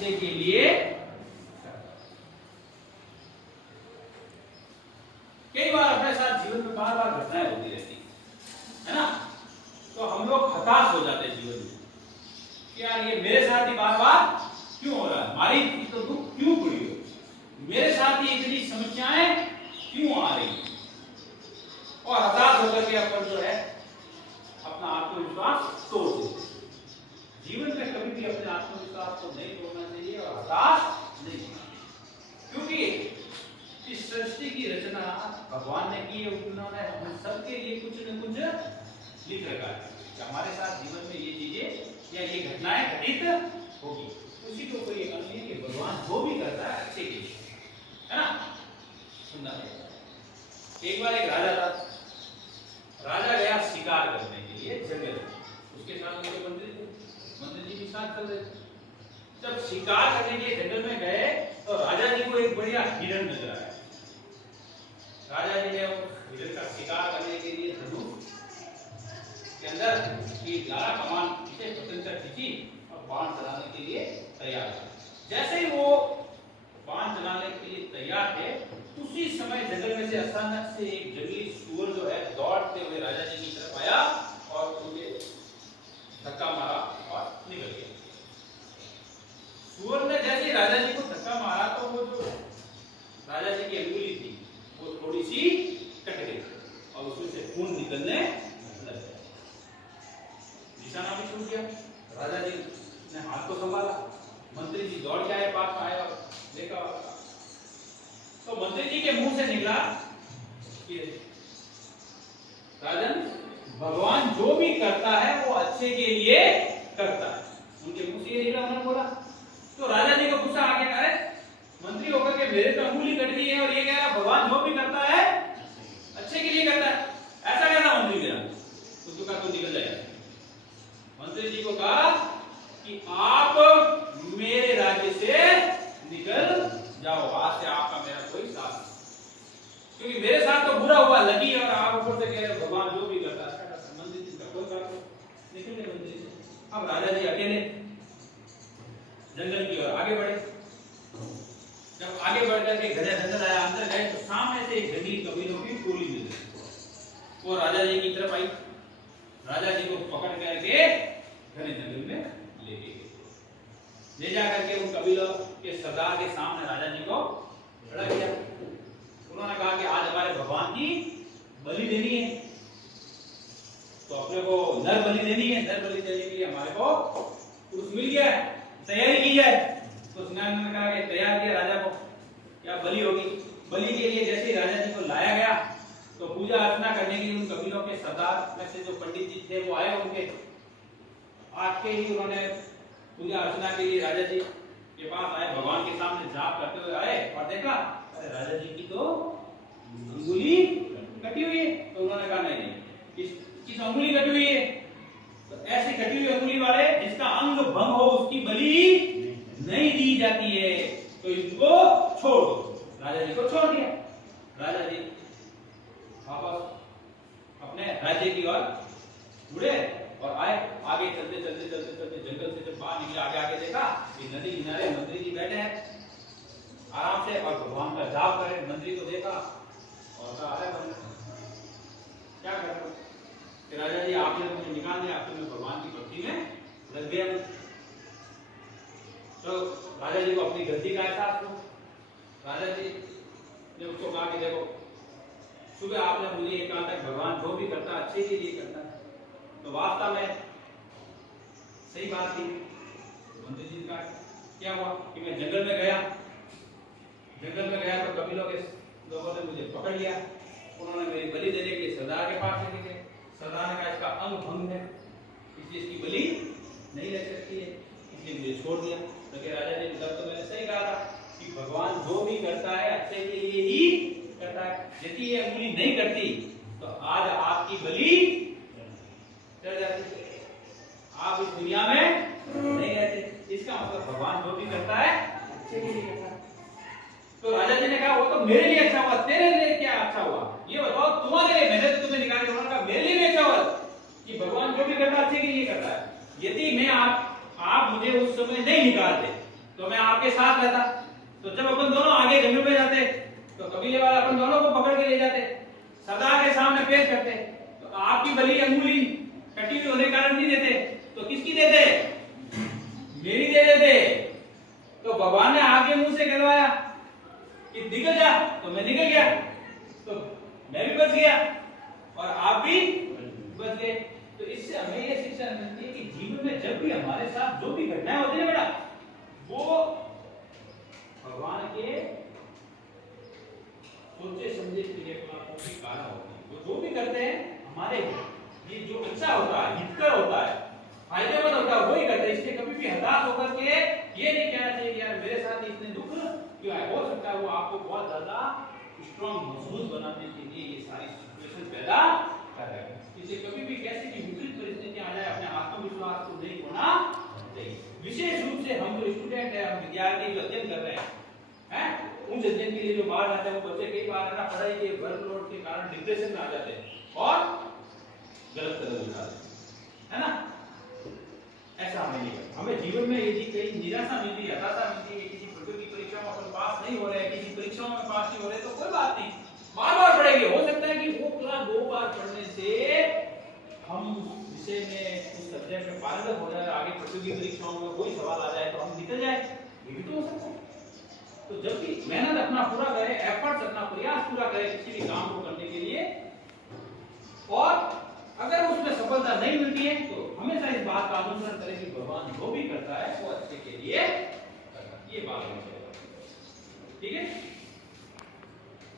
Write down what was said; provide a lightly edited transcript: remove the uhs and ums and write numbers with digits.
अच्छे के लिए। कई बार अपने साथ जीवन में बार बार घटनाएं होती रहती है ना, तो हम लोग हताश हो जाते हैं जीवन में कि यार ये मेरे साथ ही बार बार क्यों हो रहा है, हमारी तो दुख क्यों पड़ी हो, मेरे साथ ही इतनी समस्याएं क्यों आ रही है, और हताश होकर के अपन जो है अपना आत्मविश्वास तोड़ देते। जीवन में कभी भी अपने आत्मविश्वास को नहीं तोड़ना चाहिए और हताश नहीं होना, क्योंकि इस सृष्टि की रचना भगवान ने की है, उन्होंने हम सबके लिए कुछ न कुछ लिख रखा है कि हमारे साथ जीवन में ये चीजें या ये घटनाएं घटित होगी। उसी के ऊपर ये कहते हैं कि भगवान जो भी करता है अच्छे के लिए, है ना। सुनना है, एक बार एक राजा था, राजा गया शिकार करने के लिए जंगल में, उसके साथ उनके मंत्री थे, मंत्री जी भी साथ चल रहे थे। जब शिकार करने के लिए जंगल में गए तो राजा जी को एक बढ़िया हिरण नजर आया। राजा जी ने हिरण का शिकार करने के लिए धनुष के अंदर की धारा कमान पीछे स्वतंत्र खींची और बाण चलाने के लिए तैयार थे। जैसे ही वो बाण चलाने के लिए तैयार थे, उसी समय जंगल में से अचानक से एक जंगली सूअर जो है दौड़ते हुए राजा जी की तरफ आया और उनके धक्का मारा और निकल गया। सूअर ने जैसे ही राजा जी को धक्का मारा तो वो जो राजा जी की अंगुली थी वो थोड़ी सी कट गई और उसमें से खून निकलने लग गया, निशाना भी छूट गया। राजा जी ने हाथ को संभाला, मंत्री जी दौड़ के आए, पास आए और देखा तो मंत्री जी के मुंह से निकला कि राजन, भगवान जो भी करता है वो अच्छे के लिए करता है। उनके मुंह से ये निकला, उन्होंने बोला। तो राजा जी को गुस्सा आ गया, अरे मंत्री होकर के मेरे तो अंगुली कट गई है और ये कह रहा भगवान जो भी करता है अच्छे के लिए करता है, ऐसा कहना मंत्री मेरा। उसको कहा तो निकल जाएगा। मंत्री जी को कहा कि आप मेरे राज्य से निकल जाओ, आज से आपका मेरा कोई साथ नहीं, क्योंकि मेरे साथ तो बुरा हुआ लगी और आप ऊपर से कह रहे भगवान जो भी करता है। मंत्री जी का कोई बात नहीं, निकल गए मंत्री जी। अब राजा जी अकेले जंगल की ओर आगे बढ़े। जब आगे बढ़ करके घने जंगल आया, अंदर गए तो सामने से एक जंगली कबीलों की टोली मिल गई, वो राजा जी की तरफ आई। राजा जी को पकड़ करके घने जंगल में ले गए, ले जा करके उन कबीलों के सरदार के सामने राजा जी को खड़ा किया। उन्होंने कहा कि आज हमारे भगवान की बलि देनी है, तो अपने को नर बलि देनी है, नर बलि देने के लिए हमारे को पुरुष मिल गया है, तैयारी की जाए। तो सिंहासन ने कहा कि तैयार किया राजा को, क्या बलि होगी। बलि के लिए जैसे ही राजा जी को लाया गया तो पूजा अर्चना करने के लिए उन कबीलों के सरदार में से जो पंडित जी थे वो आए, उनके आके ही उन्होंने पूजा अर्चना के लिए राजा जी के पास आए, भगवान के सामने जाप करते हुए आए और देखा अरे राजा जी की तो अंगुली कटी हुई है। तो उन्होंने कहा नहीं नहीं, किस अंगुली कटी हुई है, तो ऐसी कटी हुई अंगुली वाले जिसका अंग भंग हो उसकी बलि नहीं दी जाती है, तो इसको छोड़ दो। राजा जी को छोड़ दिया। राजा जी वापस अपने राज्य की ओर मुड़े और आए। आगे चलते चलते चलते चलते जंगल से जब बाहर निकले, आगे आगे देखा कि नदी किनारे मंत्री जी बैठे हैं आराम से और भगवान का जाप कर रहे। मंत्री को देखा और कहा अरे क्या कर रहे हो कि राजा जी आपने मुझे निकाल दिया, आपने भगवान की भक्ति में लग गया। तो राजा जी को अपनी गलती का एहसास हुआ। राजा जी ने उसको कहा कि देखो सुबह आपने मुझे ये कहा था कि भगवान जो भी करता है अच्छे के लिए करता है, तो वास्तव में सही बात थी। मंत्री जी का क्या हुआ कि मैं जंगल में गया तो कबीलों के लोगों ने मुझे पकड़ लिया, उन्होंने मेरी बलि देने के लिए सरदार के पास लेके गए। सरदार ने कहा इसका अंग भंग है, इसलिए इसकी बलि नहीं रह सकती है, इसलिए मुझे छोड़ दिया। लेकिन राजा जी तो मैंने सही कहा था कि भगवान जो भी करता है अच्छे के लिए ही करता है। यदि ये अंगुली नहीं करती तो आज आपकी बलि चढ़ जाती, आप इस दुनिया में नहीं रहते। इसका मतलब भगवान जो भी करता है अच्छे के लिए करता है। तो राजा जी ने कहा वो तो मेरे लिए अच्छा हुआ, तेरे लिए क्या अच्छा हुआ ये बताओ। तुम्हारे लिए, मैंने तो तुम्हें निकाल दिया, कहा मेरे लिए भी अच्छा हुआ कि भगवान जो भी करता है अच्छे के लिए करता है। यदि मैं आप मुझे उस समय नहीं निकालते तो मैं आपके साथ रहता। तो जब अपन दोनों आगे जंगल में जाते तो कबीले वाले अपन दोनों को पकड़ के ले जाते, सरदार के सामने पेश करते। तो आपकी भली अंगुली कटी हुई होने के कारण नहीं देते, तो किसकी देते? मेरी दे देते। तो भगवान ने आगे मुंह से कहलवाया कि निकल जा, तो मैं निकल गया, तो मैं भी बच गया और आप भी बच गए। तो इससे हमें ये शिक्षा मिलती है कि जीवन में जब भी हमारे साथ जो भी घटनाएं होती है बेटा, वो भगवान के सोचे समझे क्रियाकलापों के कारण होती है। वो जो भी करते हैं हमारे ये जो अच्छा होता है, हितकर होता है, फायदेमंद होता है, वही करते हैं। इसलिए कभी भी हताश होकर के ये नहीं कहना चाहिए कि यार मेरे साथ इतने दुख क्यों है। हो सकता है वो आपको बहुत ज्यादा स्ट्रांग मजबूत बनाने के लिए ये सारी सिचुएशन पैदा कर रहे हैं। इसलिए कभी भी कैसी भी विपरीत परिस्थितियां आ जाए, अपने आत्मविश्वास को नहीं खोना चाहिए। विशेष रूप से हम जो स्टूडेंट है, हम विद्यार्थी जो अध्ययन कर रहे हैं, उच्च अध्ययन के लिए जो बाहर जाते हैं, वो बच्चे कई बार ना पढ़ाई के वर्कलोड के कारण डिप्रेशन में आ जाते हैं और गलत कदम उठाते हैं, है ना। ऐसा हमें नहीं करना। हमें जीवन में यदि कहीं निराशा मिलती है, हताशा मिलती है, किसी प्रतियोगी परीक्षा में अपन पास नहीं हो रहे, किसी परीक्षाओं में पास नहीं हो रहे, तो कोई बात नहीं, बार बार पढ़ेंगे। हो सकता है कि वो पूरा 2 बार पढ़ने से हम विषय में उस सब्जेक्ट में पारंगत हो जाए, आगे प्रतियोगी परीक्षाओं में कोई सवाल आ जाए तो हम निकल जाए, ये भी तो हो सकता है। तो जब भी मेहनत अपना पूरा करें, एफर्ट्स अपना प्रयास पूरा करें किसी भी काम को करने के लिए, और अगर उसमें सफलता नहीं मिलती है तो हमेशा इस बात का अनुसरण करें कि भगवान जो भी करता है वो अच्छे के लिए करता है। ये बात है।